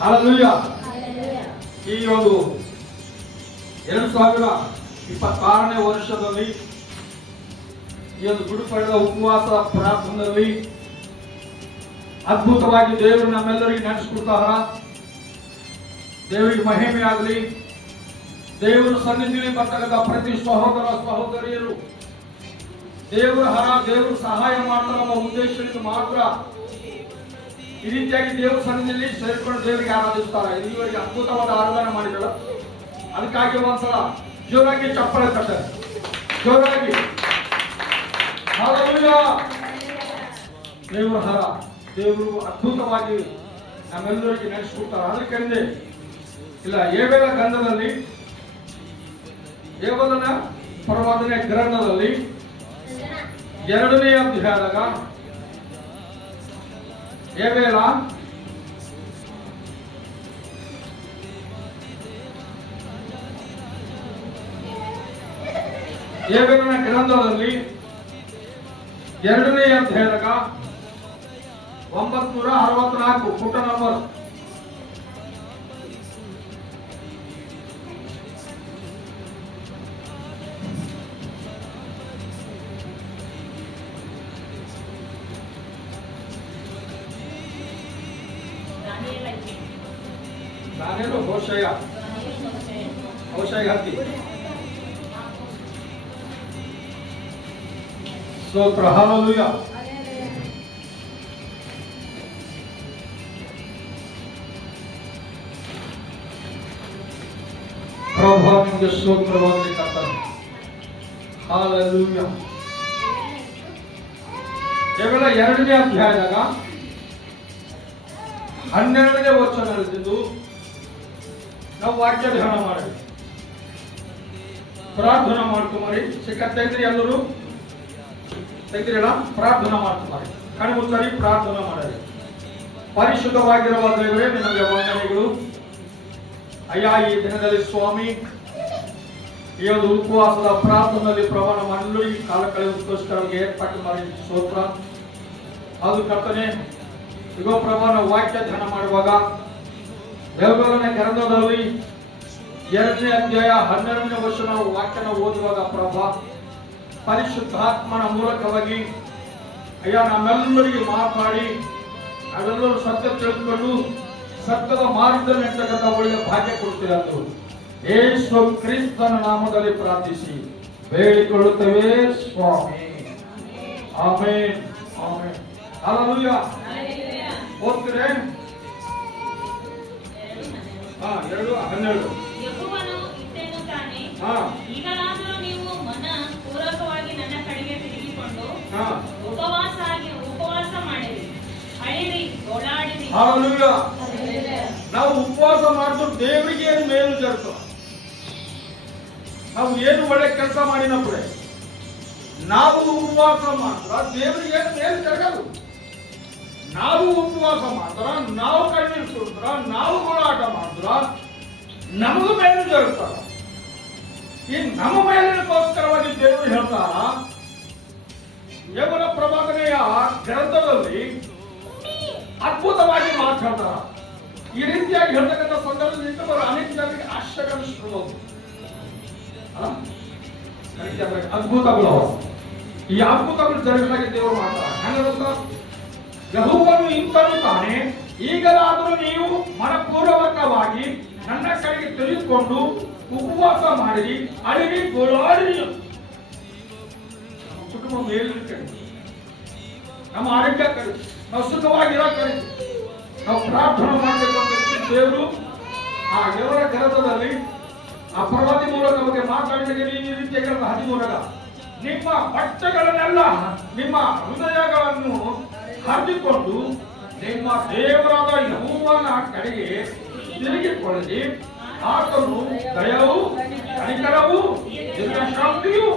Hallelujah. ಈ ಒಂದು 2026ನೇ ವರ್ಷದಲ್ಲಿ ಈ ಒಂದು ಗುರುಪಡೆದ ಉಪವಾಸ ಪ್ರಾರ್ಥನೆಯಲ್ಲಿ ಅದ್ಭುತವಾಗಿ ದೇವರು ನಮ್ಮೆಲ್ಲರಿಗೆ ನಡೆಸಿಕೊಡ್ತಾರ. ದೇವರಿಗೆ ಮಹಿಮೆ ಆಗಲಿ. ದೇವರ ಸನ್ನಿಧಿಯಲ್ಲಿ ಬರ್ತಕ್ಕಂಥ ಪ್ರತಿ ಸಹೋದರ ಸಹೋದರಿಯರು ದೇವರ ದೇವರು ಸಹಾಯ ಮಾಡ್ತಾರೆ ನಮ್ಮ ಉದ್ದೇಶದಿಂದ ಮಾತ್ರ ಈ ರೀತಿಯಾಗಿ ದೇವರ ಸನ್ನಿಧಿಯಲ್ಲಿ ಸೇರಿಕೊಂಡು ದೇವರಿಗೆ ಆರಾಧಿಸ್ತಾರೆ. ಇಲ್ಲಿವರೆಗೆ ಅದ್ಭುತವಾದ ಆರಾಧನೆ ಮಾಡಿದಳು. ಅದಕ್ಕಾಗಿ ಒಂದ್ಸಲ ಜೋರಾಗಿ ಚಪ್ಪಳೆ ತಟ್ಟಾರೆ, ಜೋರಾಗಿ ದೇವರ ದೇವರು ಅದ್ಭುತವಾಗಿ ನಮ್ಮೆಲ್ಲರಿಗೆ ನಡೆಸಿಕೊಡ್ತಾರೆ. ಅದಕ್ಕೆ ಇಲ್ಲ ಏಬೇಲ ಗಂಧದಲ್ಲಿ ಏಬಲನ ಪ್ರವಾದನೆ ಗ್ರಂಥದಲ್ಲಿ 2ನೇ ಅಧ್ಯಾಯದಾಗ ಏಬೇಲ ಏಬೇಲನ ಗ್ರಂಥದಲ್ಲಿ 2ನೇ ಅಧ್ಯಾಯದಾಗ 964 ಪುಟ ನಂಬರ್. ನಾನೇನು ಹೋಶಯ ಹತ್ತಿ ಸ್ತೋತ್ರ. ಹಲ್ಲೆಲೂಯಾ. ಪ್ರಭು ನಿಮಗೆ ಸ್ತೋತ್ರವಾಗಲಿ ಕರ್ತನೇ. ಹಲ್ಲೆಲೂಯಾ. ಕೇವಲ 2ನೇ ಅಧ್ಯಾಯದಾಗ 12ನೇ ವಚನ ಹೇಳ್ತಿದ್ದು ನಾವು ವಾಕ್ಯ ಧ್ಯಾನ ಮಾಡಿ ಪ್ರಾರ್ಥನಾ ಮಾಡ್ಕೊಂಬರಿ. ಸಿಕ್ಕತ್ತೈತ್ರಿ ಎಲ್ಲರೂ ತೆಗ್ದಿರಲ್ಲ, ಪ್ರಾರ್ಥನಾ ಮಾಡ್ಕೊಂಬರಿ. ಕಣ್ಣು ಮುಚ್ಚರಿ, ಪ್ರಾರ್ಥನಾ ಮಾಡಿ. ಪರಿಶುದ್ಧವಾಗಿರುವ ದೇವರೇ ನಿಮಗೆ ವಂದನೆಗಳು ಅಯ್ಯ. ಈ ದಿನದಲ್ಲಿ ಸ್ವಾಮಿ ಈ ಒಂದು ಉಪವಾಸದ ಪ್ರಾರ್ಥನೆಯಲ್ಲಿ ಪ್ರಮಾಣ ಮಾಡಲು ಈ ಕಾಲ ಕಳೆಯೋದಕ್ಕೋಸ್ಕರ ಏರ್ಪಾಟು ಮಾಡಿ ಸ್ತೋತ್ರ. ಅದು ಕರ್ತನೆ ಈಗ ಪ್ರಮಾಣ ವಾಕ್ಯ ಧ್ಯಾನ ಮಾಡುವಾಗ ದೇವರನ್ನ ಗ್ರಂಥದಲ್ಲಿ 2ನೇ ಅಧ್ಯಾಯ 12ನೇ ವಚನ ವಾಕ್ಯನ ಓದುವಾಗ ಪ್ರಭಾ ಪರಿಶುದ್ಧಾತ್ಮನ ಮೂಲಕವಾಗಿ ಅಯ್ಯ ನಮ್ಮೆಲ್ಲರಿಗೆ ಮಾತಾಡಿ ನಾವೆಲ್ಲರೂ ಸತ್ಯ ತಿಳಿದುಕೊಂಡು ಸತ್ಯದ ಮಾರ್ಗದಲ್ಲಿ ನೆಟ್ಟಕ್ಕಂಥ ಒಳ್ಳೆಯ ಭಾಗ್ಯ ಕೊಡ್ತೀರಂದ್ರು ಯೇಸು ಕ್ರಿಸ್ತನ ನಾಮದಲ್ಲಿ ಪ್ರಾರ್ಥಿಸಿ ಬೇಡಿಕೊಳ್ಳುತ್ತೇವೆ ಸ್ವಾಮಿ. Amen, amen. ಹಲ್ಲೆಲೂಯಾ. ಓದ್ತೀರೇ? 2:12. ಈಗಲಾದರೂ ನೀವು ಮನ ಪೂರ್ವಕವಾಗಿ ನನ್ನ ಕಡೆಗೆ ತಿರುಗಿಕೊಂಡು ಉಪವಾಸ ಮಾಡಿರಿ, ಅಳಿರಿ, ಓಡಾಡಿರಿ. ಹಲ್ಲೆಲೂಯಾ. ನಾವು ಉಪವಾಸ ಮಾಡಿದ್ರು ದೇವರಿಗೆ ಏನು ಮೇಲು ಜರುತು. ನಾವು ಏನು ಒಳ್ಳೆ ಕೆಲಸ ಮಾಡಿನప్పుడే ನಾವು ಉಪವಾಸ ಮಾಡಿದ್ರ ದೇವರಿಗೆ ಏನು ಮೇಲು ಜರಗದು. ನಾವು ಉಪವಾಸ ಮಾಡಿದ್ರ, ನಾವು ಕಣ್ಣೀರು ಸುರಿದ್ರ, ನಾವು ಹೋರಾಟ ಮಾಡಿದ್ರ ನಮಗೂ ಮೇಲು ಜರುಗ್ತಾರ. ಈ ನಮ್ಮ ಮೇಲಿನಕ್ಕೋಸ್ಕರವಾಗಿ ದೇವರು ಹೇಳ್ತಾರ. ಯೇಬಲ ಪ್ರವಾದನೆಯ ಗ್ರಂಥದಲ್ಲಿ ಅದ್ಭುತವಾಗಿ ಮಾತಾಡ್ತಾರ. ಈ ರೀತಿಯಾಗಿ ಹೇಳ್ತಕ್ಕಂಥ ಸಂದರ್ಭದಲ್ಲಿ ಅನೇಕ ಜನರಿಗೆ ಆಶ್ಚರ್ಯ ಅನಿಸ್ಬೋದು. ಅದ್ಭುತಗಳು, ಈ ಅದ್ಭುತಗಳು ಜರುಗಿದಾಗ ದೇವರು ಮಾಡ್ತಾರ. ಹೆಂಗ ಯೆಹೋವನು ಇಂಥನು ತಾನೆ, ಈಗಲಾದರೂ ನೀವು ಮನಪೂರ್ವಕವಾಗಿ ನನ್ನ ಕಡೆಗೆ ತೆಗೆದುಕೊಂಡು ಉಪವಾಸ ಮಾಡಿರಿ, ಅಳಿರಿ, ಗೋಳಾಡಿರಿ. ನಮ್ಮ ಕುಟುಂಬ ಮೇಲಿನ ನಮ್ಮ ಆರೋಗ್ಯ ಕಡೆ ನಾವು ಸುಖವಾಗಿರೋ ಕಡೆ ನಾವು ಪ್ರಾರ್ಥನೆ ಮಾಡಬೇಕು ಅಂತ ದೇವರು ಆ ದೇವರ ಗ್ರಂಥದಲ್ಲಿ ಆ ಪ್ರವಾದಿ ಮೂಲಕ ನಮಗೆ ಮಾತಾಡಿದಾಗ ಈ ರೀತಿಯಾಗಿ 13 ನಿಮ್ಮ ಬಟ್ಟೆಗಳನ್ನೆಲ್ಲ ನಿಮ್ಮ ಹೃದಯಗಳನ್ನು ಹರಿದುಕೊಂಡು ನಿಮ್ಮ ದೇವರಾದ ಯೆಹೋವನ ಕಡೆಗೆ ತಿರುಗಿಕೊಳ್ಳಿ. ಆತನು ದಯವು, ಕನಿಕರವು, ದೀರ್ಘಶಾಂತಿಯು,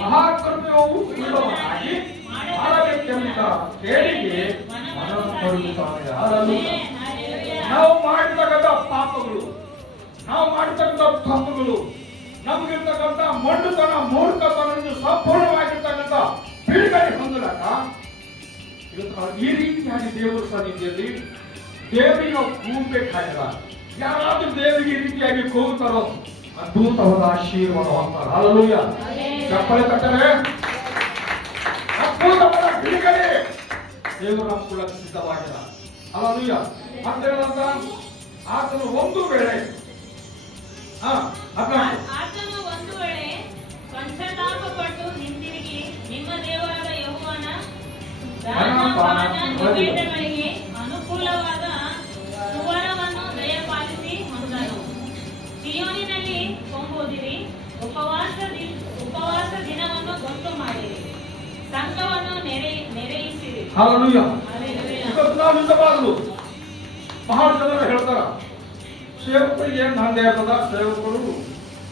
ಮಹಾಕೃಪೆಯೂ ಉಳ್ಳವನಾಗಿ ಮಾಡಬೇಕೆಂಬ ಕೇಳಿಗೆ ಮನಸ್ಸು ಕೊಡುತ್ತಾನೆ. ನಾವು ಮಾಡಿರ್ತಕ್ಕಂಥ ಪಾಪಗಳು, ನಾವು ಮಾಡಿರ್ತಕ್ಕಂಥ ತಪ್ಪುಗಳು, ನಮಗಿರ್ತಕ್ಕಂಥ ಮೊಂಡುತನ, ಮೂರ್ಖತನ ಸಂಪೂರ್ಣವಾಗಿರ್ತಕ್ಕಂಥ ಬಿಡುಗಡೆ ಹೊಂದಲಾಕ ಈ ರೀತಿಯಾಗಿ ದೇವರ ಸನ್ನಿಧಿಯಲ್ಲಿ ದೇವರಿಗೆ ನಾವು ಕೂಗಬೇಕಾಗಿಲ್ಲ. ಯಾರಾದ್ರೂ ದೇವರಿಗೆ ಈ ರೀತಿಯಾಗಿ ಕೂಗ್ತಾರೋ ಅದ್ಭುತವಾದ ಆಶೀರ್ವಾದ ಹೊಂದ್ತಾರೆ. ಹಲ್ಲೆಲೂಯಾ. ಚಪ್ಪಳೆ ತಟ್ಟರೆ ಅದ್ಭುತವಾದ ಬಿಡುಗಡೆ ದೇವರು ನಮ್ಮ ಕೊಡಕ್ಕೆ ಸಿದ್ಧವಾಗಿಲ್ಲ. ಹಲ್ಲೆಲೂಯಾ. ಮತ್ತೆ ಏನಂತ ಆತನು ಒಂದು ವೇಳೆ ಆತನು ಒಂದು ವೇಳೆ ಪಶ್ಚಾತ್ತಾಪಪಟ್ಟು ಹಿಂದಿರುಗಿ ನಿಮ್ಮ ದೇವರಾದ ಯೆಹೋವನ ದಾನಪಾನ ನಿವೇದನೆಗಳಿಗೆ ಅನುಕೂಲವಾದ ಸುವರ್ಣವನ್ನು ದಯಪಾಲಿಸಿ ಹೊಂದನು. ಸಿಯೋನಿನಲ್ಲಿ ಕೊಂಬುದಿರಿ, ಉಪವಾಸ ದಿನವನ್ನು ಗೊತ್ತು ಮಾಡಿರಿ, ಸಂಘವನ್ನು ನೆರೆಯಿಸಿರಿ. ಹಲ್ಲೆಲೂಯಾ. ಇವತ್ತು ನಾವು ನಿಜವಾಗ್ಲೂ ಬಹಳ ಜನರು ಹೇಳ್ತಾರ, ಸೇವಕರಿಗೆ ಏನ್ ದಂಧೆ ಇರ್ತದ, ಸೇವಕರು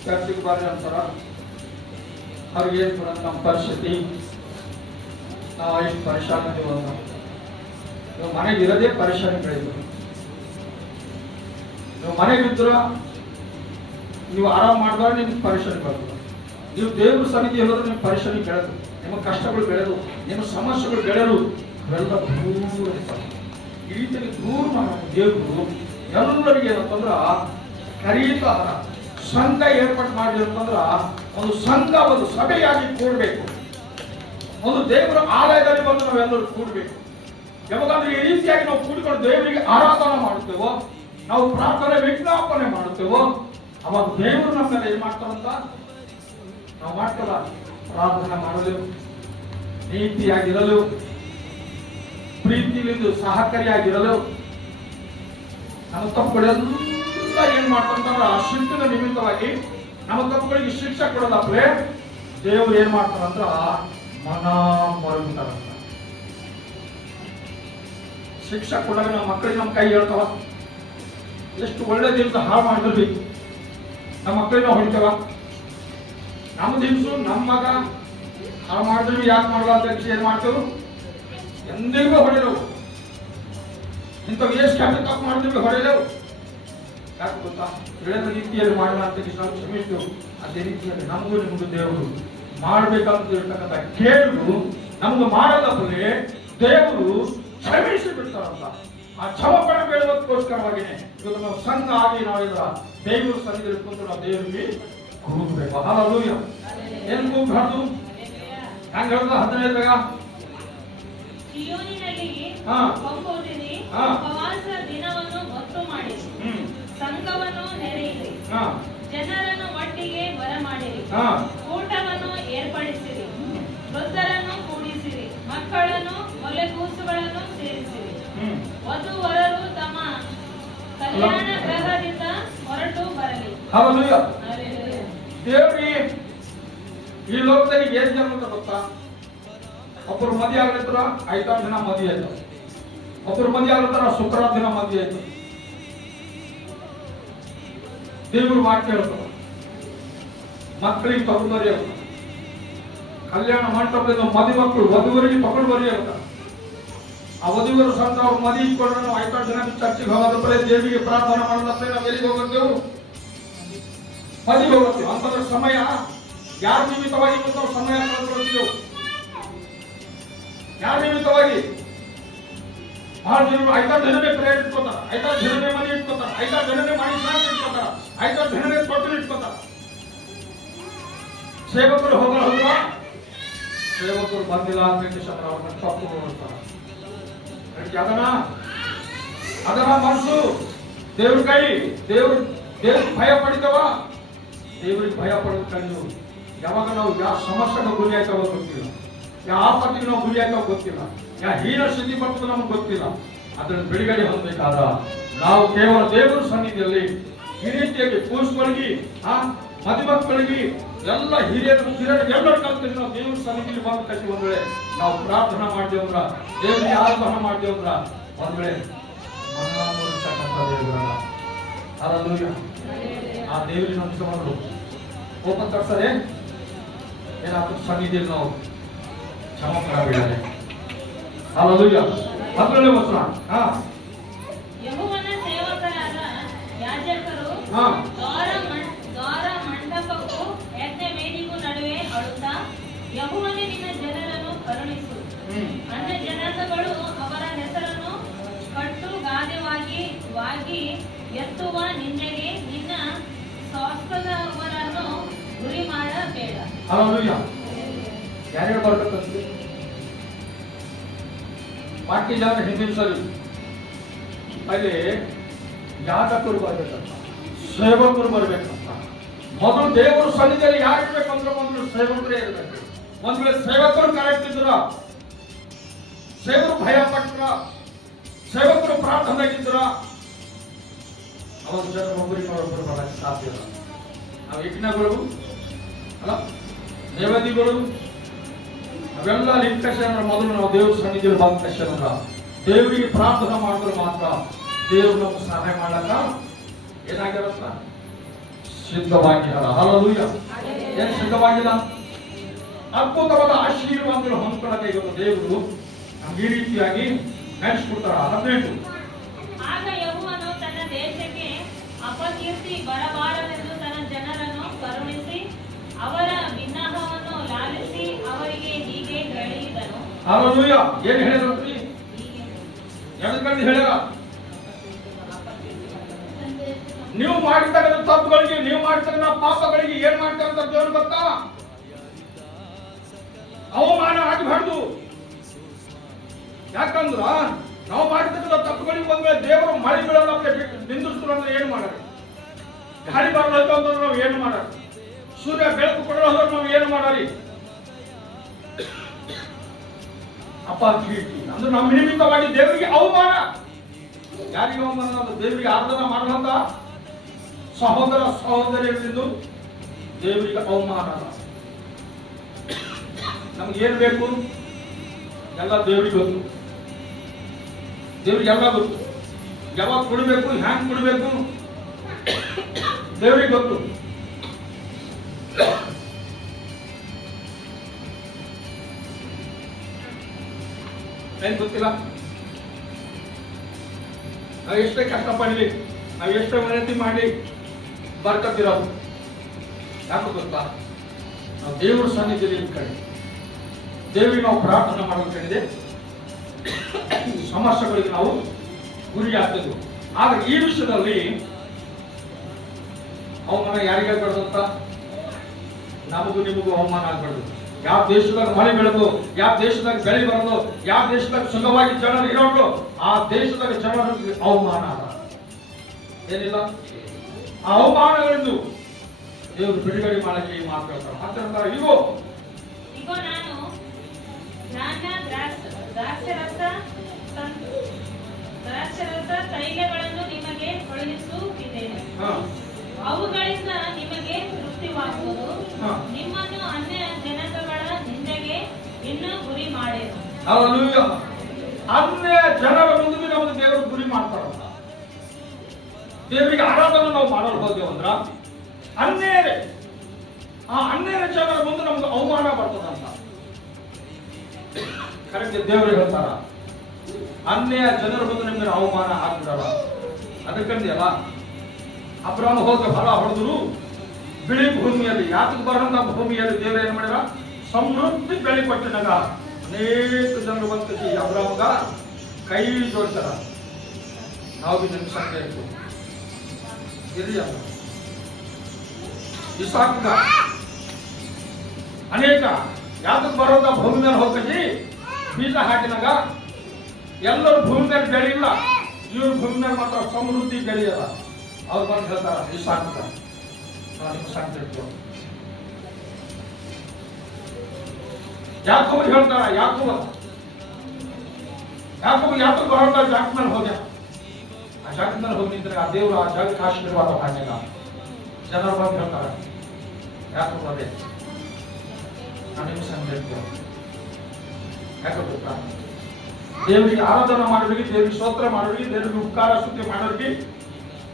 ಚರ್ಚಿಗೆ ಬಾರಿ ಅಂತಾರ, ಅವ್ರಿಗೆ ಏನ್ ಕೂಡ ನಮ್ಮ ಪರಿಸ್ಥಿತಿ, ನಾವು ಎಷ್ಟು ಪರಿಶಾನ ಇದೀವಲ್ಲ, ನೀವು ಮನೆಗೆ ಇರೋದೇ ಪರಿಶಾನ ಬೆಳೆದ್ರು. ನೀವು ಮನೆಗಿದ್ರ ನೀವು ಆರಾಮ್ ಮಾಡಿದ್ರೆ ನಿಮ್ಗೆ ಪರಿಶಾನ ಬರ್ತದೆ. ನೀವು ದೇವ್ರ ಸನ್ನಿಧಿ ಹೇಳಿದ್ರೆ ನಿಮ್ಗೆ ಪರಿಶಾನ ಬೆಳೆದು, ನಿಮ್ಮ ಕಷ್ಟಗಳು ಬೆಳೆದು, ನಿಮ್ಮ ಸಮಸ್ಯೆಗಳು ಬೆಳೆದು ಇವೆಲ್ಲ ದೂರ ಇರ್ತದೆ. ಈ ರೀತಿಯಾಗಿ ದೂರ ಮಾಡಬೇಕು. ದೇವರು ಎಲ್ಲರಿಗೆ ಏನಂತಂದ್ರ ಕರೀತಾರ ಸಂಘ ಏರ್ಪಾటు ಮಾಡಿ ಅಂತಂದ್ರ ಒಂದು ಸಂಘ, ಒಂದು ಸಭೆಯಾಗಿ ಕೂಡಬೇಕು. ಒಂದು ದೇವರ ಆಲಯದಲ್ಲಿ ಬಂದು ನಾವೆಲ್ಲರೂ ಕೂಡಬೇಕು. ಯಾವಾಗಂದ್ರೆ ಈ ರೀತಿಯಾಗಿ ನಾವು ಕೂಡಿಕೊಂಡು ದೇವರಿಗೆ ಆರಾಧನೆ ಮಾಡುತ್ತೇವೋ, ನಾವು ಪ್ರಾರ್ಥನೆ ವಿಜ್ಞಾಪನೆ ಮಾಡುತ್ತೇವೋ, ಅವಾಗ ದೇವರು ನಮ್ಮೆಲ್ಲ ಏನ್ ಮಾಡ್ತಾರಂತ ನಾವು ಮಾಡ್ತಲ್ಲ. ಪ್ರಾರ್ಥನೆ ಮಾಡಲು, ನೀತಿಯಾಗಿರಲು, ಪ್ರೀತಿಯಿಂದ ಸಹಕಾರಿಯಾಗಿರಲು, ನಮ್ಮ ತಪ್ಪುಗಳೆಲ್ಲ ಏನ್ ಮಾಡ್ತಾರಂತಂದ್ರ ಶಿಕ್ಷಣ ನಿಮಿತ್ತವಾಗಿ ನಮ್ಮ ತಪ್ಪುಗಳಿಗೆ ಶಿಕ್ಷೆ ಕೊಡೋದಾದ್ರೆ ದೇವರು ಏನ್ ಮಾಡ್ತಾರಂದ್ರ ಮನ ಮರುಗುತ್ತಾರಂತ. ಶಿಕ್ಷೆ ಕೊಡಾಗ ನಮ್ಮ ಮಕ್ಕಳಿಗೆ ನಮ್ಮ ಕೈ ಹೇಳ್ತಾವ, ಎಷ್ಟು ಒಳ್ಳೆ ದಿವಸ ಹಾಳು ಮಾಡಿದ್ರಿ, ನಮ್ಮ ಮಕ್ಕಳಿಗೆ ನಾವು ಹೊಡಿತಾವ. ನಮ್ಮ ದಿವಸ ನಮ್ಮ ಮಗ ಹಾಳು ಮಾಡಿದ್ವಿ, ಯಾಕೆ ಮಾಡಲ್ಲ ಅಂತ ಏನ್ ಮಾಡ್ತೇವೆ, ಎಂದಿಗೂ ಹೊಡೆದವು. ಇಂಥವು ಎಷ್ಟು ಕೆಟ್ಟ ತಪ್ಪು ಮಾಡಿದ್ವಿ, ಹೊಡೆದೆವು. ಯಾಕೆ ಗೊತ್ತಾ, ಬೆಳೆದ ರೀತಿಯಲ್ಲಿ ಮಾಡಲ್ಲ ಅಂತ ನಾವು ಕ್ಷಮಿಸ್ತೇವೆ. ಅದೇ ರೀತಿಯಲ್ಲಿ ನಮಗೂ ನಿಮಗೂ ದೇವರು ಮಾಡ್ಬೇಕಂತ ಇರ್ತಕ್ಕಂಥ ಕೇಳು ನಮ್ಗೆ ಮಾಡಲ್ಲೇ ದೇವರು ಕ್ಷಮಿಸಿ ಬಿಡ್ತಾರಂತ. ಆ ಕ್ಷಮಪಣೆ ಬೇಡೋದಕ್ಕೋಸ್ಕರವಾಗಿನೇ ಇವತ್ತು ನಾವು ಸಂಘ ಆಗಿ ನಾವಿದ್ರ ದೇವರು ಸನ್ನಿಧಿಯಲ್ಲಿ ಕುಂತು ನಾವು ದೇವರಿಗೆ ಕೂಗಬೇಕು. ಹಲ್ಲೆಲೂಯಾ. ಏನ್ ಕೂಗಬಾರ್ದು? ಹೆಂಗ ಹೇಳ್ದ 15 ಸಿಯೋನಿನಲ್ಲಿ ಕೊಂಬುದಿರಿ, ಉಪವಾಸ ದಿನವನ್ನು ಗೊತ್ತು ಮಾಡಿರಿ, ಸಂಘವನ್ನು ನೆರೆಯಿರಿ, ಜನರನ್ನು ಒಟ್ಟಿಗೆ ಬರಮಾಡಿರಿ, ಕೂಟವನ್ನು ಏರ್ಪಡಿಸಿರಿ, ವೃದ್ಧರನ್ನು ಕೂಡಿಸಿರಿ, ಮಕ್ಕಳನ್ನು ಮೊಲೆಕೂಸುಗಳನ್ನು ಸೇರಿಸಿರಿ, ವಧುವರರು ತಮ್ಮ ಕಲ್ಯಾಣ ಗೃಹದಿಂದ ಹೊರಟು ಬರಲಿ. ದೇವ್ರಿ ಈ ಲೋಕದಲ್ಲಿ ಏನ್ ಜನ ಗೊತ್ತಾ, ಒಬ್ಬರು ಮದುವೆ ಆಗ್ಲಿತ್ರ 5 ದಿನ ಮದುವೆ ಆಯ್ತು, ಒಬ್ಬರು ಮದುವೆ ಆಗ್ಲಿತ್ರ ಶುಕ್ರವಾರ ದಿನ ಮದುವೆ ಆಯ್ತು. ದೇವ್ರ ವಾಕ್ಯ ಹೇಳ್ತದ, ಮಕ್ಕಳಿಗೆ ತಗೊಂಡ್ಬರಿ ಅಂತ, ಕಲ್ಯಾಣ ಮಂಟಪದಿಂದ ಮದುವೆ ಮಕ್ಕಳು ವಧುವರಿಗೆ ತಗೊಂಡ್ಬರಿ ಅಂತ. ಆ ವಧುವರು ಸಂತ ಅವ್ರು ಮದುವೆ ಇಟ್ಕೊಂಡ್ರೆ ನಾವು 5 ದಿನ ಚರ್ಚೆಗೆ ಹೋಗೋದ ಬರೀ ದೇವಿಗೆ ಪ್ರಾರ್ಥನೆ ಮಾಡೋದಕ್ಕೆ ನಾವು ಎಲ್ಲಿಗೆ ಹೋಗುತ್ತೇವೆ, ಮದುವೆ ಹೋಗುತ್ತೇವೆ. ಅಂತಂದ್ರೆ ಸಮಯ ಯಾರ ನಿಮಿತ್ತವಾಗಿ ನಾವು ಸಮಯ ಕಳೆದುಕೊಳ್ತೀವಿ, ಯಾರ ನಿಮಿತ್ತವಾಗಿ. ಬಹಳ ಜನರು 5 ದಿನವೇ ಪ್ರೇಯರ್ ಇಟ್ಕೋತಾರ, 5 ದಿನವೇ ಮನೆ ಇಟ್ಕೋತಾರ, 5 ದಿನವೇ ಮನೆ ಸ್ನಾನ ಇಟ್ಕೋತಾರ, 5 ದಿನವೇ ತೊಟ್ಟಲು ಇಟ್ಕೋತಾರ. ಸೇವಕರು ಹೋದ್ರ ಸೇವಕರು ಬಂದಿಲ್ಲ ಅಂತ ಅವ್ರನ್ನ ತಪ್ಪು ನೋಡ್ತಾರ. ಅದರ ಮನಸ್ಸು ದೇವ್ರ ಕೈ, ದೇವ್ರ ಭಯ ಪಡಿತವ, ದೇವ್ರಿಗೆ ಭಯ ಪಡೋದು ಕಣ್ಣು. ಯಾವಾಗ ನಾವು ಯಾವ ಸಮಸ್ಯೆಗೆ ಗುರಿ ಆಯ್ತಾವ ಗೊತ್ತಿಲ್ಲ, ಯಾವ ಆಪತ್ತಿಗೆ ನಾವು ಗುರಿ ಆಯ್ತಾವ ಗೊತ್ತಿಲ್ಲ, ಯಾವ ಹೀನ ಸ್ಥಿತಿ ಬರ್ತದೆ ನಮ್ಗೆ ಗೊತ್ತಿಲ್ಲ. ಅದನ್ನು ಬಿಡುಗಡೆ ಹೊಂದಬೇಕಾದ ನಾವು ಕೇವಲ ದೇವರ ಸನ್ನಿಧಿಯಲ್ಲಿ ಈ ರೀತಿಯಾಗಿ ಕೂಸುಗಳಿಗೆ, ಮದುಮಕ್ಕಳಿಗೆ ಎಲ್ಲ ಹಿರಿಯರು ಎಲ್ಲರೂ ಕಲ್ತಿದ್ರೆ ನಾವು ದೇವ್ರ ಸನ್ನಿಧಿಯಲ್ಲಿ ಬಂದು ಕಟ್ಟಿ ಒಂದ್ ವೇಳೆ ನಾವು ಪ್ರಾರ್ಥನಾ ಮಾಡ್ದೇವಂದ್ರ, ದೇವರಿಗೆ ಆರಾಧನೆ ಮಾಡ್ದೇವಂದ್ರ ಒಂದ್ ವೇಳೆ ಆ ದೇವರಿಗೆ ನಂಬಿಕೊಂಡು ಓಪನ್ ತರ್ಸದೆ ಏನಾದ್ರು ಸನ್ನಿಧಿಯಲ್ಲಿ ನಾವು ಕ್ಷಮಪಣ ಬೀಳದೆ. ಹಲ್ಲೆಲೂಯಾ. 10ನೇ ವಚನ. ಯೆಹೋವನ ಸೇವಕರಾದ ಯಾಜಕರು ದ್ವಾರ ಮಂಟಪಕ್ಕೂ ಯಜ್ಞವೇದಿಗೂ ನಡುವೆ ಅಳುತ್ತಾ, ಯೆಹೋವನೇ ನಿನ್ನ ಜನರನ್ನು ಕರುಣಿಸು, ಅನ್ಯ ಜನಾಂಗಗಳು ಅವರ ಹೆಸರನ್ನು ಕಟ್ಟು ಗಾದೆವಾಗಿ ಎತ್ತುವ ನಿಂದೆಗೆ ನಿನ್ನ ಸ್ವಾಸ್ಥ್ಯದವರನ್ನು ಗುರಿ ಮಾಡಬೇಡ. ಹಲ್ಲೆಲೂಯಾ. ಯಾರ್ಯಾರು ಬರ್ಬೇಕಂತ ಪಾಟೀಲಾರ ಹಿಂದಿನ ಸರಿ ಅಲ್ಲಿ ಯಾಜಕರು ಬರ್ಬೇಕಂತ, ಸೇವಕರು ಬರ್ಬೇಕಂತ. ಮೊದಲು ದೇವರು ಸನ್ನಿಧಿಯಲ್ಲಿ ಯಾರು ಇರ್ಬೇಕಂದ್ರೆ ಮೊದಲು ಸೇವಕರೇ ಇರ್ಬೇಕು. ಒಂದ್ ವೇಳೆ ಸೇವಕರು ಕರೆಕ್ಟ್ ಇದ್ರ, ಸೇವಕರು ಭಯ ಪಟ್ರ, ಸೇವಕರು ಪ್ರಾರ್ಥನೆಗಿದ್ರ ಅವರ ಜನ ಒಬ್ಬರಿಗೆ ಒಬ್ಬರು ಮಾಡಕ್ಕೆ ಸಾಧ್ಯ ಇಲ್ಲ. ನಾವು ಯಜ್ಞಗಳು ಅಲ್ಲ, ದೇವದಿಗಳು ಅವೆಲ್ಲ ಲಿಂಕೇಶನ್ ಮೊದಲು ನಾವು ದೇವ್ರ ಸನ್ನಿಧಿಯಲ್ಲಿ ಬಂದ ದೇವರಿಗೆ ಪ್ರಾರ್ಥನೆ ಮಾಡಿದ್ರೆ ಮಾತ್ರ ದೇವರು ನಮ್ಗೆ ಸಹಾಯ ಮಾಡಕ ಏನಾಗಿರತ್ತ ಸಿದ್ಧವಾಗಿರಲ್ಲ. ಹಲ್ಲೆಲೂಯಾ. ಏನ್ ಸಿದ್ಧವಾಗಿಲ್ಲ? ಅದ್ಭುತವಾದ ಆಶೀರ್ವಾದಗಳು ಹೊಂದ್ಕೊಳ್ಳಕ್ಕೆ ಇವತ್ತು ದೇವರು ನಮ್ಗೆ ಈ ರೀತಿಯಾಗಿ ನಡೆಸ್ಕೊಡ್ತಾರ. 18 ಆಗ ಯೆಹೋವನು ತನ್ನ ದೇಶಕ್ಕೆ ಅಪಕೀರ್ತಿ ಬರಬಾರದೆಂದು ತನ್ನ ಜನರನ್ನು ಕರುಣಿಸಿ ಅವರ ವಿನ್ನಹವನ್ನು ಲಾಲಿಸಿ ಅವರಿಗೆ ಹೀಗೆ ಹೇಳಿದನು. ಹಲ್ಲೆಲೂಯಾ. ಏನ್ ಹೇಳಿದ್ರಿ? ಎದಕ್ಕಂತ ಹೇಳ್ಯಾರ? ನೀವು ಮಾಡ್ತಕ್ಕಂಥ ತಪ್ಪುಗಳಿಗೆ, ನೀವು ಮಾಡ್ತಕ್ಕಂಥ ಪಾಪಗಳಿಗೆ ಏನ್ ಮಾಡ್ತಾರಂತ ದೇವ್ರು ಗೊತ್ತಾ? ಅವಮಾನ ಆಗಬಾರ್ದು. ಯಾಕಂದ್ರ ನಾವು ಮಾಡ್ತಕ್ಕಂಥ ತಪ್ಪುಗಳಿಗೆ ಒಂದ್ ವೇಳೆ ದೇವರು ಮಳೆ ಬೀಳಲ್ಲ ನಿಂದಿಸ್ತಾರೆ ಅಂದ್ರೆ ಏನ್ ಮಾಡೋದು? ಗಾಳಿ ಬರಲ್ಲ ಅಂತಂದ್ರೆ ನಾವು ಏನು ಮಾಡೋದು? ಸೂರ್ಯ ಬೆಳಕು ಕೊಡಲ್ಲ ಅಂದ್ರೆ ನಾವು ಏನು ಮಾಡಾರಿ? ಅಪಕೀರ್ತಿ ಅಂದ್ರೆ ನಮ್ಮ ನಿಮಿತ್ತವಾಗಿ ದೇವರಿಗೆ ಅವಮಾನ. ಯಾರಿಗೆ ಅವಮಾನ? ಅಂದ್ರೆ ದೇವರಿಗೆ ಆರಾಧನೆ ಮಾಡುವಂತ ಸಹೋದರ ಸಹೋದರಿಯರಿಂದ ದೇವರಿಗೆ ಅವಮಾನ. ನಮ್ಗೆ ಏನ್ ಬೇಕು ಎಲ್ಲ ದೇವರಿಗೆ ಗೊತ್ತು. ದೇವರಿಗೆ ಎಲ್ಲ ಗೊತ್ತು. ಯಾವಾಗ ಕೊಡಬೇಕು, ಹ್ಯಾಂಗ್ ಕೊಡಬೇಕು ದೇವರಿಗೆ ಗೊತ್ತು. ಏನ್ ಗೊತ್ತಿಲ್ಲ? ನಾವು ಎಷ್ಟೇ ಕಷ್ಟಪಡಲಿ, ನಾವು ಎಷ್ಟೇ ವಿನಂತಿ ಮಾಡಲಿ ಬರ್ಕತ್ತಿರೋದು ಯಾಕೆ ಗೊತ್ತಾ? ನಾವು ದೇವರ ಸನ್ನಿಧಿಯಲ್ಲಿ ಕಡೆ ದೇವರಿಗೆ ನಾವು ಪ್ರಾರ್ಥನೆ ಮಾಡಬೇಕಂದ್ರೆ ಈ ಸಮಸ್ಯೆಗಳಿಗೆ ನಾವು ಗುರಿ ಆಗ್ತಿದ್ವು. ಆದ್ರೆ ಈ ವಿಷಯದಲ್ಲಿ ಅವಮಾನ ಯಾರಿಗೆ ಆಗ್ಬಾರ್ದು ಅಂತ? ನಮಗೂ ನಿಮಗೂ ಅವಮಾನ ಆಗ್ಬಾರ್ದು. ಯಾವ ದೇಶದಾಗ ಮಳೆ ಬೆಳೆದು, ಯಾವ ದೇಶದಾಗ ಬೆಳೆ ಬರೋದು, ಯಾವ ದೇಶದಾಗ ಸುಖವಾಗಿ ಜನರು ಇರೋದು, ಆ ದೇಶದಾಗ ಜನರಿಗೆ ಅವಮಾನ ಅದ. ಏನಿಲ್ಲ, ಆ ಅವಮಾನಗಳನ್ನು ದೇವರು ಬಿಡುಗಡೆ ಮಾಡಕ್ಕೆ ಮಾತಾಡ್ತಾರೆ. ಮಾತಾಡ್ತಾರೆ, ಇಗೋ ನಾನು ನನ್ನ ದ್ರಾಕ್ಷರಸ ತೈಲಗಳನ್ನು ನಿಮಗೆ ಕಳುಹಿಸುತ್ತಿದ್ದೇನೆ. ಅವುಗಳಿಂದ ನಿಮಗೆ ತೃಪ್ತಿವಾಗುವುದು. ನಿಮ್ಮನ್ನು ಅನ್ಯ ಜನಾಂಗಗಳ ನಿಂದೆಗೆ ಇನ್ನೂ ಗುರಿ ಮಾಡಿರು. ಹಲ್ಲೆಲೂಯಾ. ಅನ್ಯ ಜನರ ಮುಂದೆ ನಮಗೆ ದೇವರು ಗುರಿ ಮಾಡ್ತಾರಂತ. ದೇವರಿಗೆ ಆರಾಧನೆ ನಾವು ಮಾಡಲು ಹೋದೇವು ಅಂದ್ರ ಅನ್ಯರೇ, ಆ ಅನ್ಯರ ಜನರ ಮುಂದೆ ನಮ್ಗೆ ಅವಮಾನ ಬರ್ತದಂತ. ಕರೆಕ್ಟ್ ದೇವರು ಹೇಳ್ತಾರ, ಅನ್ಯ ಜನರ ಮುಂದೆ ನಿಮ್ಗೆ ಅವಮಾನ ಆಗ್ಬಿಡಲ್ಲ. ಅದಕ್ಕಂದಿಯಲ್ಲ ಅಬ್ರಾಮ ಹೋಗಿ ಹೊಲ ಹೊಡೆದ್ರು ಬಿಳಿ ಭೂಮಿಯಲ್ಲಿ, ಯಾತಕ್ಕೆ ಬರೋಂತ ಭೂಮಿಯಲ್ಲಿ ದೇವರು ಏನ್ ಮಾಡಿರ? ಸಮೃದ್ಧಿ ಬೆಳೆ ಕೊಟ್ಟಿನಾಗ ಅನೇಕ ಜನರು ಬಂದು ಅಬ್ರಾಮಗ ಕೈ ಜೋಡಿಸ್ತಾರ. ನಾವು ಬಿ ನಿಮ್ಗೆ ಸಂಖ್ಯೆ ಇರ್ತೀವಿ ಇರಲಿ ಅಲ್ಲ. ಇಸಾಕ್ಗ ಅನೇಕ ಯಾತಕ್ಕೆ ಬರೋಂತ ಭೂಮಿ ಮೇಲೆ ಹೋಗಿ ಬೀಜ ಹಾಕಿನಾಗ ಎಲ್ಲರೂ ಭೂಮಿ ಮೇಲೆ ಬೆಳೆ ಇಲ್ಲ, ಇವ್ರ ಭೂಮಿ ಮೇಲೆ ಮಾತ್ರ ಸಮೃದ್ಧಿ ಬೆಳೆಯಲ್ಲ. ಅವ್ರು ಬಂದು ಹೇಳ್ತಾರ, ಇಸಾಕ್ಗ ನಿಮ್ಗೆ ಸಂಖ್ಯೆ ಇರ್ತೀವಿ. ಯಾಕೋಬ್ ಹೇಳ್ತಾರ, ಯಾಕೋಬ ಯಾತಕ್ಕೆ ಬರೋಂತ ಜಾಗ ಮೇಲೆ ಹೋಗ್ಯ. ಆ ಜಾಗದ ಮೇಲೆ ಹೋಗಿ ನಿಂತ್ರೆ ಆ ದೇವರು ಆ ಜಾಗಕ್ಕೆ ಆಶೀರ್ವಾದ ಮಾಡಿಲ್ಲ. ಜನರು ಬಂದು ಹೇಳ್ತಾರೆ, ಯಾಕೋಬ ಅದೇ ನಾನು ನಿಮ್ಗೆ ಸಂಖ್ಯೆ ಇರ್ತೀವಿ. ಯಾಕೆ ಗೊತ್ತಾ? ದೇವರಿಗೆ ಆರಾಧನೆ ಮಾಡೋರಿಗೆ, ದೇವರಿಗೆ ಸ್ತೋತ್ರ ಮಾಡೋರಿಗೆ, ದೇವರಿಗೆ ಉಪಕಾರ ಸ್ತುತಿ ಮಾಡೋರಿಗೆ,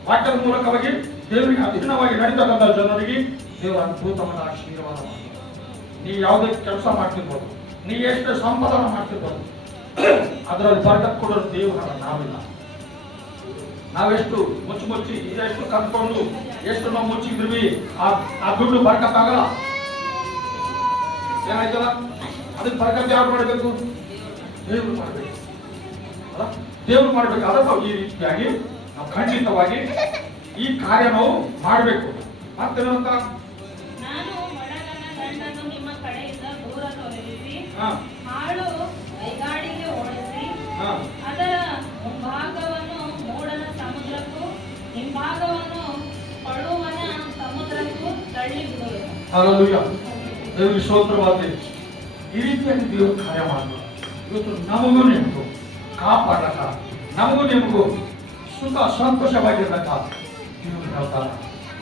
ವಾಕ್ಯದ ಮೂಲಕವಾಗಿ ದೇವರಿಗೆ ಅಧೀನವಾಗಿ ನಡೀತಕ್ಕಂಥ ಜನರಿಗೆ ದೇವರ ಅದ್ಭುತವಾದ ಆಶೀರ್ವಾದ ಮಾಡಿ. ನೀವು ಯಾವುದೇ ಕೆಲಸ ಮಾಡ್ತಿರ್ಬೋದು, ನೀವು ಎಷ್ಟು ಸಂಪಾದನೆ ಮಾಡ್ತಿರ್ಬೋದು, ಅದರಲ್ಲಿ ಬರ್ಕತ್ ಕೊಡೋರು ದೇವರ ನಾವಿಲ್ಲ. ನಾವೆಷ್ಟು ಮುಚ್ಚಿ ಇದೆಷ್ಟು ಕಲ್ತ್ಕೊಂಡು ಎಷ್ಟು ನಾವು ಮುಚ್ಚಿದ್ವಿ, ಆ ದುಡ್ಡು ಬರ್ಕತ್ತಾಗಲ್ಲ. ಏನಾಯ್ತಲ್ಲ, ಅದಕ್ಕೆ ಬರ್ಕತ್ ಯಾರು ಮಾಡಬೇಕು? ದೇವ್ರು ಮಾಡಬೇಕು ಅಲ್ಲ, ದೇವ್ರು ಮಾಡ್ಬೇಕು. ಅದಕ್ಕೆ ಈ ರೀತಿಯಾಗಿ ನಾವು ಖಂಡಿತವಾಗಿ ಈ ಕಾರ್ಯ ನಾವು ಮಾಡಬೇಕು. ಮತ್ತೇನಂತ ನಾನು ಒಡಗನ ಗಂಡನ್ನು ನಿಮ್ಮ ಕಡೆಯಿಂದ ದೂರ ತೊಲಗಿಸಿ ಹಾ ಹಾಳು ಕೈಗಾಡಿಗೆ ಓಡಿಸಿ ಹಾ ಅದರ ಮುಂಭಾಗವನ್ನು ಮೂಡನ ಸಮುದ್ರಕ್ಕೂ ಹಿಂಭಾಗವನ್ನು ಪಡುವನ ಸಮುದ್ರಕ್ಕೂ ತಳ್ಳಿಬಿಡುವೆನು. ಹಲ್ಲೆಲೂಯಾ. ದೇವರಿಗೆ ಸ್ತೋತ್ರವಾಗಲಿ. ಈ ರೀತಿಯಾಗಿ ದೇವರು ಕಾರ್ಯ ಮಾಡಬೇಕು. ಇವತ್ತು ನಮಗೂ ನಿಮಗೂ ಕಾಪಾಡಕ, ನಮಗೂ ನಿಮಗೂ ಸುಖ ಸಂತೋಷವಾಗಿರ್ಬೇಕ ದೇವರು ಹೇಳ್ತಾರ.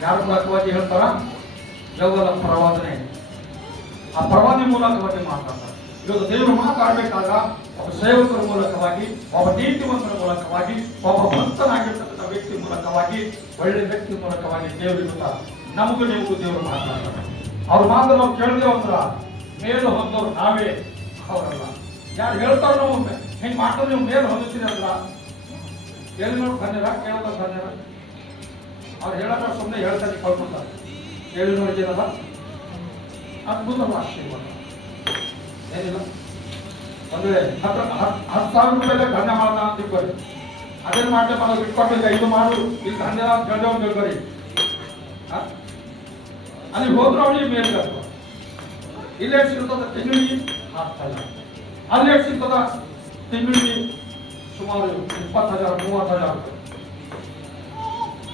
ಯಾರ ಮೂಲಕವಾಗಿ ಹೇಳ್ತಾರ? ಯೋಗದ ಪ್ರವಾದನೆ, ಆ ಪ್ರವಾದಿ ಮೂಲಕವಾಗಿ ಮಾತಾಡ್ತಾರೆ. ಇವತ್ತು ದೇವರು ಮಾತಾಡಬೇಕಾಗ ಒಬ್ಬ ಸೇವಕರ ಮೂಲಕವಾಗಿ, ಒಬ್ಬ ನೀತಿವಂತರ ಮೂಲಕವಾಗಿ, ಒಬ್ಬ ಭಕ್ತನಾಗಿರ್ತಕ್ಕಂಥ ವ್ಯಕ್ತಿ ಮೂಲಕವಾಗಿ, ಒಳ್ಳೆ ವ್ಯಕ್ತಿ ಮೂಲಕವಾಗಿ ದೇವರಿಗೆ ನಮಗೂ ನಿಮಗೂ ದೇವರು ಮಾತಾಡ್ತಾರೆ. ಅವ್ರ ಮಾತ್ರ ನಾವು ಕೇಳಿದೇವು ಅಂದ್ರ ಮೇಲು ಹೊಂದವ್ರು ನಾವೇ, ಅವರಲ್ಲ. ಯಾರು ಹೇಳ್ತಾರ ನಾವು ಹೆಂಗ್ ಮಾಡ್ತಾರೆ ನೀವು ಮೇಲು ಹೊಂದುತ್ತೀರಿ ಅಂದ್ರ ಎಲ್ಲಿ ನೋಡಿ ಬಂದಿರ ಕೇಳೋದ ಬಂದಿರ ಅವ್ರು ಹೇಳೋದ್ರ ಸುಮ್ಮನೆ ಹೇಳ್ತಾರೆ, ಕಳ್ಕೊತಾರೆ. ಕೇಳಿ ನೋಡಿದ್ದೀರಲ್ಲ, ಅದ್ಭುತವ ಆಶೀರ್ವಾದ ಏನಿಲ್ಲ. ಅಂದ್ರೆ 10,000 ರೂಪಾಯಿ ಧನ್ಯ ಮಾಡೋಣ ಅಂತ ತಿಳ್ಕೊರಿ. ಅದೇನು ಮಾಡ್ದೆ ಮಾಡೋದು ಬಿಟ್ಕೊಟ್ಟಿದ್ದ, ಇದು ಮಾಡು ಇಲ್ಲಿ ಧನ್ಯ ಕೇಳ್ದೆ ಅಂತ ತಿಳ್ಕೊರಿ. ಅಲ್ಲಿ ಹೋದ್ರೆ ಅವನಿಗೆ ಮೇಲೆ ಇಲ್ಲೇ ಸಿಗ್ತದ ತಿಂಗಳಿಗೆ 10,000, ಅಲ್ಲೇ ಸಿಗ್ತದ ತಿಂಗಳಿಗೆ ಸುಮಾರು 20,000 30,000 ರೂಪಾಯಿ.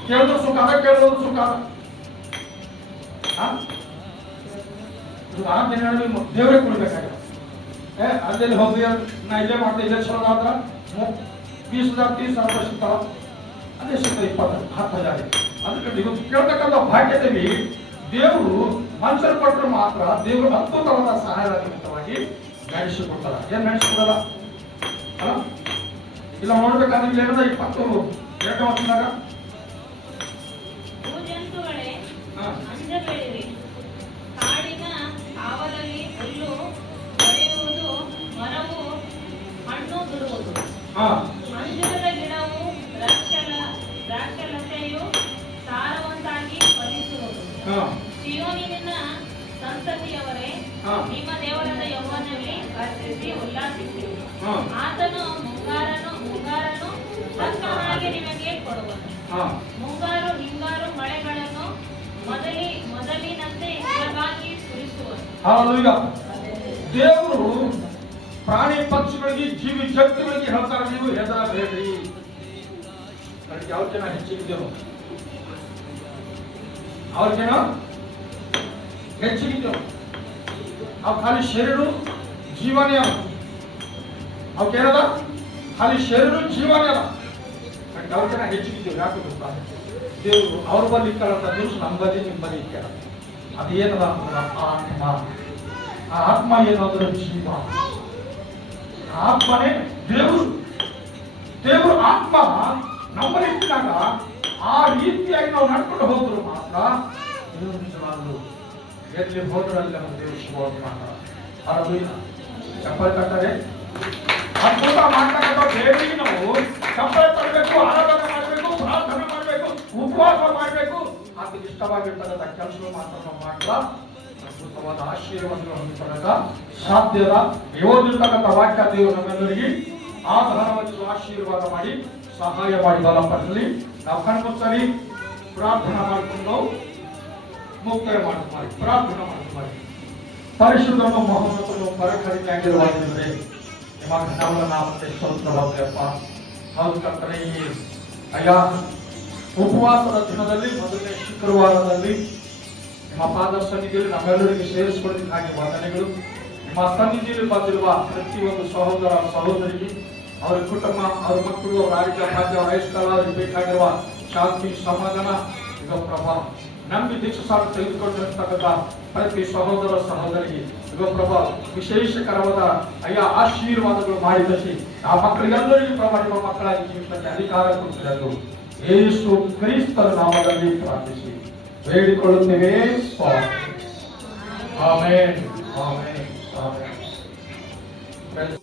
ಕೇಳಿದ್ರು ಸುಖ ಅದ, ಕೇಳಿದ್ರು ಸುಖ ಅದ. ದೇವರೇ ಕೊಡ್ಬೇಕಾಗಿಲ್ಲ. ಅಲ್ಲೆಲ್ಲಿ ಹೋಗಿ ನಾ ಇಲ್ಲೇ ಮಾಡ್ತೇನೆ, ಇಲ್ಲೇ ಚಲೋ ಆದ್ರ 20,000 30,000 ರೂಪಾಯಿ ಸಿಗ್ತಾವ. ಅದೇ ಸಿಗ್ತದೆ 10,000. ಅದಕ್ಕೆ ಇವತ್ತು ಕೇಳ್ತಕ್ಕಂಥ ಭಾಗ್ಯದಲ್ಲಿ ದೇವರು ಮನುಷ್ಯರು ಕೊಟ್ಟರು ಮಾತ್ರ ದೇವರು ಅದ್ಭುತವಾದ ಸಹಾಯದ ನಿಮಿತ್ತವಾಗಿ ನಡೆಸಿಕೊಡ್ತಾರ. ಏನ್ ನಡೆಸಿಕೊಡಲ್ಲ ಅಲ್ಲ. ಇಲ್ಲ ನೋಡ್ಬೇಕಾದ್ರೆ ಇಲ್ಲಿ ಏನದ 20 ವರ್ಷದಾಗ ಭೂಜಂತುಗಳೇ ಅಂಜಬೇಡಿರಿ. ಕಾಡಿನ ಕಾವಲಲ್ಲಿ ಹುಲ್ಲು ಬೆಳೆಯುವುದು, ಮರವು ಹಣ್ಣು ಬಿಡುವುದು, ಅಂಜೂರದ ಗಿಡವು ದ್ರಾಕ್ಷಲತೆಯು ಸಾರವಂತಾಗಿ ಫಲಿಸುವುದು. ಸಿಯೋನಿನ ಸಂತತಿಯವರೇ, ನಿಮ್ಮ ದೇವರಾದ ಯೆಹೋವನಲ್ಲಿ ಹರ್ಷಿಸಿ ಉಲ್ಲಾಸಿಸಿ. ಆತನು ಮುಂಗಾರನು ತಕ್ಕ ಹಾಗೆ ನಿಮಗೆ ಕೊಡುವನು. ಮುಂಗಾರು ಹಿಂಗಾರು ಮಳೆಗಳನ್ನು ಮೊದಲಿನಂತೆ ನಿಮಗಾಗಿ ಸುರಿಸುವನು. ದೇವರು ಪ್ರಾಣಿ ಪಕ್ಷಿಗಳಿಗೆ, ಜೀವಿ ಜಂತುಗಳಿಗೆ ಹೇಳ್ತಾರೆ, ನೀವು ಹೆದರಬೇಡ್ರಿ. ಯಾವ ಜನ ಹೆಚ್ಚಿಗಿದ್ದೇವೆ, ಅವ್ರ ಜನ ಹೆಚ್ಚಿಗಿದ್ದೇವೆ. ಅವ್ ಖಾಲಿ ಶರೀರ ಜೀವನೇ ಅಲ್ಲ. ಅವಕ್ಕೇನದ ಖಾಲಿ ಶರೀರ ಜೀವನೇ ಅಲ್ಲ. ಅವ್ರ ಜನ ಹೆಚ್ಚಿಗಿದ್ದೇವೆ. ಯಾಕೆ ಗೊತ್ತಾ? ದೇವರು ಅವ್ರ ಬಲ್ಲಿ ಕೇಳಂತ ದಿವಸ ನಮ್ಮ ಬಲ್ಲಿ ನಿಮ್ಮ ಬಲ್ಲಿ ಕೇಳ. ಅದೇನದ ಆತ್ಮ. ಆ ಆತ್ಮ ಏನಾದ್ರೂ ಜೀವ. ಆತ್ಮನೇ ದೇವರು. ದೇವರು ಆತ್ಮ ನಮ್ಮಲ್ಲಿ ಇದ್ದಾಗ ಆ ರೀತಿಯಾಗಿ ನಾವು ನಡ್ಕೊಂಡು ಹೋದ್ರು ಮಾತ್ರ ದೇವರು ನಿಜವಾಗ್ಲು ಎಲ್ಲಿ ಹೋದ್ರಲ್ಲಿ ನಮ್ಮ ದೇವರು ಶಿವವಾಗಿ ಮಾಡ್ತಾರೆ. ಅದು ಚಪ್ಪಲ್ ಕಟ್ಟರೆ ಅದ್ಭುತ ಮಾಡ್ತಕ್ಕಂಥ ದೇವರಿಗೆ ನಾವು ಚಪ್ಪಲ್ ತರಬೇಕು, ಆರಾಧನೆ ಮಾಡಬೇಕು, ಪ್ರಾರ್ಥನೆ ಮಾಡಬೇಕು, ಉಪವಾಸ ಮಾಡಬೇಕು. ಅದಕ್ಕೆ ಇಷ್ಟವಾಗಿರ್ತಕ್ಕಂಥ ಕೆಲಸಗಳು ಮಾತ್ರ ನಾವು ಮಾಡ್ತಾ ಅದ್ಭುತವಾದ ಆಶೀರ್ವಾದಗಳು ಹೊಂದಿಕೊಳ್ಳಕ ಸಾಧ್ಯದ. ಓದಿರ್ತಕ್ಕಂಥ ವಾಕ್ಯ ದೇವರು ನಮ್ಮೆಲ್ಲರಿಗೆ ಆಧಾರವಾಗಿ ಆಶೀರ್ವಾದ ಮಾಡಿ ಸಹಾಯ ಮಾಡಿ ಬಲಪಡಿಸಲಿ. ನಾವು ಕಣ್ಮುಚ್ಚಲಿ, ಪ್ರಾರ್ಥನಾ ಮಾಡಿಕೊಂಡು ನಾವು ಮುಕ್ತಾಯ ಮಾಡಿ ಪ್ರಾರ್ಥನಾ ಮಾಡಿ. ಪರಿಶುದ್ಧನು ಮಹೋನ್ನತನು ಪರಕರಿಕೆಯಾಗಿರುವಾಗಿದ್ದರೆ ನಿಮ್ಮ ಘನವನ್ನ ನಾಮಕ್ಕೆ ಸ್ತೋತ್ರವಾಗಲಿಯಪ್ಪ. ಹೌದು ಕರ್ತನೇ, ಅಯ್ಯ ಉಪವಾಸದ ದಿನದಲ್ಲಿ ಮೊದಲನೇ ಶುಕ್ರವಾರದಲ್ಲಿ ನಿಮ್ಮ ಪಾದ ಸನ್ನಿಧಿಯಲ್ಲಿ ನಮ್ಮೆಲ್ಲರಿಗೆ ಸೇರಿಸಿಕೊಳ್ಳಲಿಕ್ಕಾಗಿ ವಂದನೆಗಳು. ನಿಮ್ಮ ಸನ್ನಿಧಿಯಲ್ಲಿ ಬಂದಿರುವ ಪ್ರತಿಯೊಂದು ಸಹೋದರ ಸಹೋದರಿಗೆ, ಅವರ ಕುಟುಂಬ, ಅವರ ಮಕ್ಕಳು, ಅವರ ಆರೋಗ್ಯ ಭಾಗ್ಯ, ಅವರ ಐಶ್ವರ್ಯ, ಅವರಿಗೆ ಬೇಕಾಗಿರುವ ಶಾಂತಿ ಸಮಾಧಾನ ಇದು ಪ್ರಭಾ ನಂಬಿ ದೀಕ್ಷಾ ಸಾಲ ತೆಗೆದುಕೊಂಡಿರ್ತಕ್ಕಂಥ ಪ್ರತಿ ಸಹೋದರ ಸಹೋದರಿಗೆ ಇದು ಪ್ರಭಾ ವಿಶೇಷಕರವಾದ ಅಯ್ಯ ಆಶೀರ್ವಾದಗಳು ಮಾಡಿದಲ್ಲಿ ಆ ಮಕ್ಕಳಿಗೆಲ್ಲರಿಗೂ ಪ್ರಭಾ ನಿಮ್ಮ ಮಕ್ಕಳಾಗಿ ಜೀವಿಸಕ್ಕೆ ಅಧಿಕಾರ ಕೊಡುತ್ತಿರಲು ಯೇಸು ಕ್ರಿಸ್ತರ ನಾಮದಲ್ಲಿ ಪ್ರಾರ್ಥಿಸಿ ಬೇಡಿಕೊಳ್ಳುತ್ತೇವೆ. Amen, amen, amen.